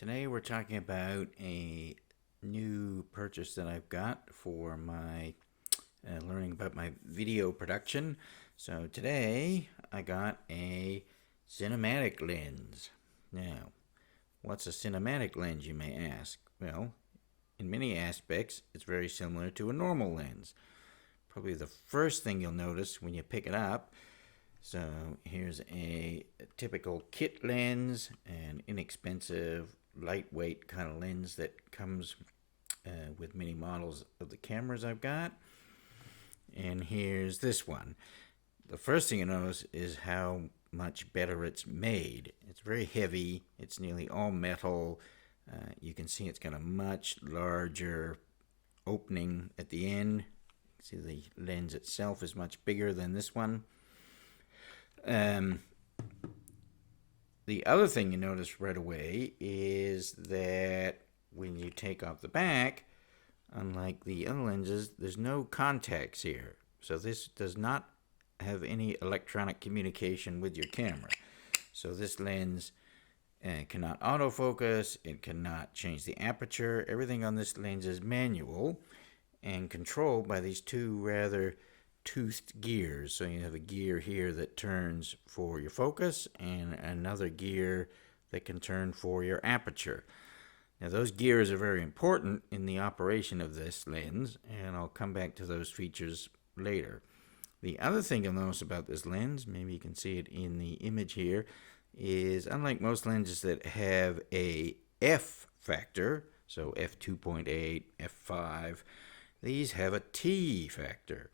Today we're talking about a new purchase that I've got for my learning about my video production. So today I got a cinematic lens. Now, what's a cinematic lens, you may ask? Well, in many aspects, it's very similar to a normal lens. Probably the first thing you'll notice when you pick it up. So here's a typical kit lens, an inexpensive, lightweight kind of lens that comes with many models of the cameras I've got. And here's this one. The first thing you notice is how much better it's made. It's very heavy. It's nearly all metal. You can see it's got a much larger opening at the end. See, the lens itself is much bigger than this one. The other thing you notice right away is that when you take off the back, unlike the other lenses, there's no contacts here. So this does not have any electronic communication with your camera. So this lens cannot autofocus, it cannot change the aperture. Everything on this lens is manual and controlled by these two rather toothed gears. So you have a gear here that turns for your focus and another gear that can turn for your aperture. Now those gears are very important in the operation of this lens, and I'll come back to those features later. The other thing you'll notice about this lens, maybe you can see it in the image here, is unlike most lenses that have a F factor, so f2.8, f5, these have a T factor.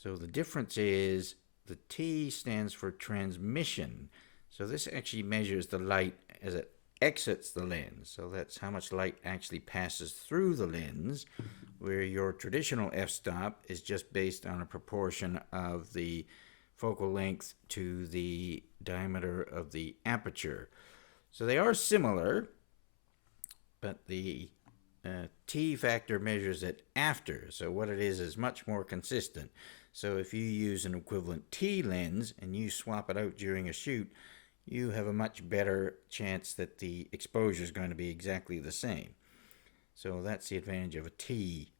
So the difference is the T stands for transmission. So this actually measures the light as it exits the lens. So that's how much light actually passes through the lens, where your traditional f-stop is just based on a proportion of the focal length to the diameter of the aperture. So they are similar, but the T factor measures it after. So what it is much more consistent. So if you use an equivalent T lens and you swap it out during a shoot, you have a much better chance that the exposure is going to be exactly the same. So that's the advantage of a T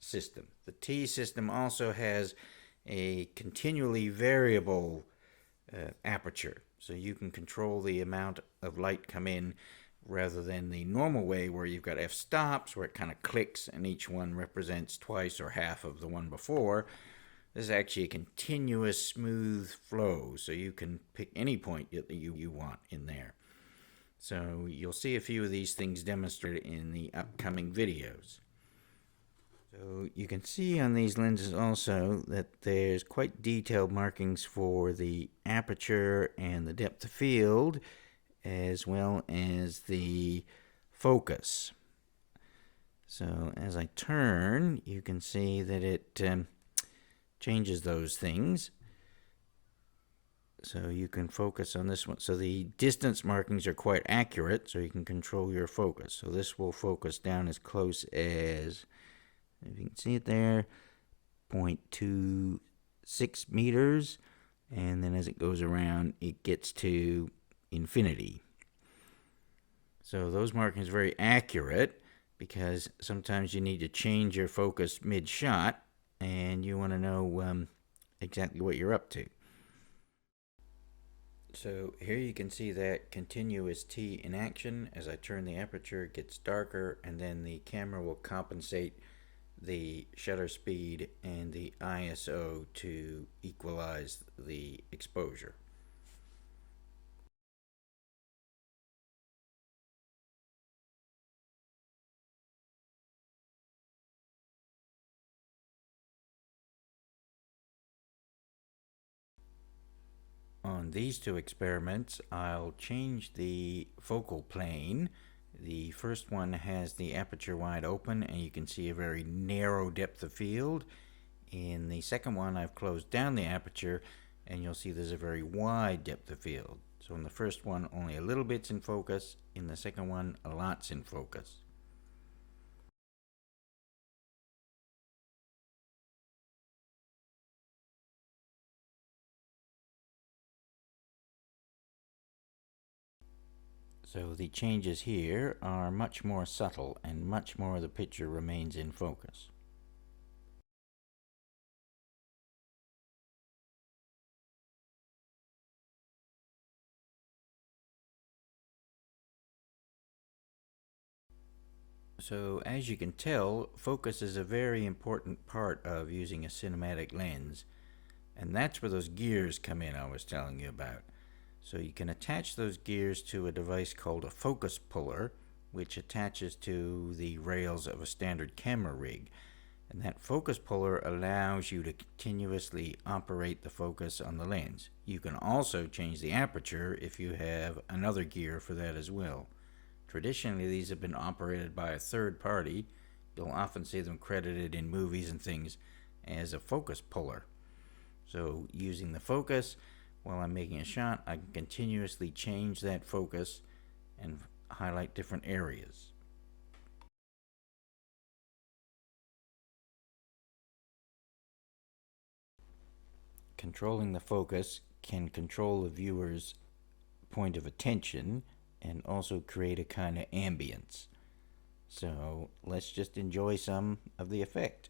system. The T system also has a continually variable aperture. So you can control the amount of light come in rather than the normal way where you've got f-stops where it kind of clicks and each one represents twice or half of the one before. This is actually a continuous smooth flow, so you can pick any point that you want in there. So you'll see a few of these things demonstrated in the upcoming videos. So you can see on these lenses also that there's quite detailed markings for the aperture and the depth of field, as well as the focus. So as I turn, you can see that it changes those things. So you can focus on this one. So the distance markings are quite accurate, so you can control your focus. So this will focus down as close as, if you can see it there, 0.26 meters. And then as it goes around, it gets to infinity. So those markings are very accurate because sometimes you need to change your focus mid-shot and you want to know exactly what you're up to. So here you can see that continuous T in action. As I turn the aperture, it gets darker, and then the camera will compensate the shutter speed and the ISO to equalize the exposure. On these two experiments, I'll change the focal plane. The first one has the aperture wide open and you can see a very narrow depth of field. In the second one, I've closed down the aperture and you'll see there's a very wide depth of field. So in the first one, only a little bit's in focus. In the second one, a lot's in focus. So the changes here are much more subtle and much more of the picture remains in focus. So as you can tell, focus is a very important part of using a cinematic lens, and that's where those gears come in I was telling you about. So you can attach those gears to a device called a focus puller, which attaches to the rails of a standard camera rig. And that focus puller allows you to continuously operate the focus on the lens. You can also change the aperture if you have another gear for that as well. Traditionally, these have been operated by a third party. You'll often see them credited in movies and things as a focus puller. So using the focus while I'm making a shot, I can continuously change that focus and highlight different areas. Controlling the focus can control the viewer's point of attention and also create a kind of ambience. So let's just enjoy some of the effect.